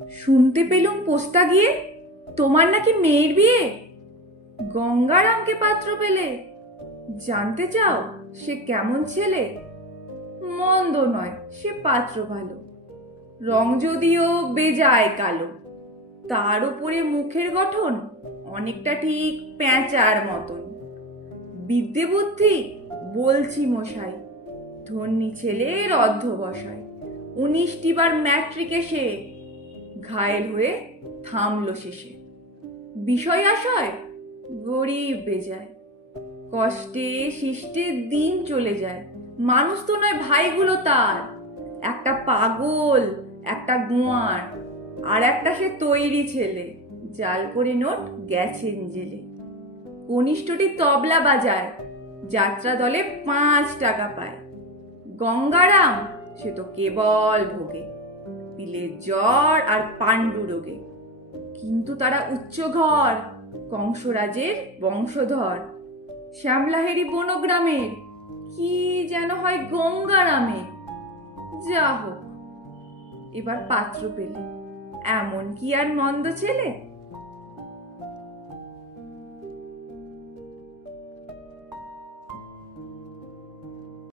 শুনতে পেলুম পোস্তা গিয়ে তোমার নাকি মেয়ের বিয়ে। গঙ্গারামকে পাত্র পেলে? জানতে চাও সে কেমন ছেলে? মন্দ নয়, সে পাত্র ভালো। রং যদিও বেজায় কালো, তার উপরে মুখের গঠন অনেকটা ঠিক পেঁচার মতন। বিদ্যে বুদ্ধি বলছি মশাই, ধন্যী ছেলের অধ্যবসায়। 19টি বার ম্যাট্রিকে সে ঘায়েল হয়ে থামলো শেষে। বিষয় আশয় গরিব বেজায়, কষ্টে শিষ্টে দিন চলে যায়। মানুষ তো নয় ভাইগুলো তার, একটা পাগল, একটা গোয়ার, আর একটা সে তৈরি ছেলে, জাল করে নোট গেছেন জেলে। কনিষ্ঠটি তবলা বাজায়, যাত্রা দলে 5 টাকা পায়। গঙ্গারাম সে তো কেবল ভোগে পিলের জ্বর আর পাণ্ডু রোগে। কিন্তু তারা উচ্চ ঘর, কংসরাজের বংশধর। শ্যামলাহেরি বনগ্রামের, কি যেন হয় গঙ্গারামের। যা হোক, এবার পাত্র পেলে, এমন কি আর মন্দ ছেলে?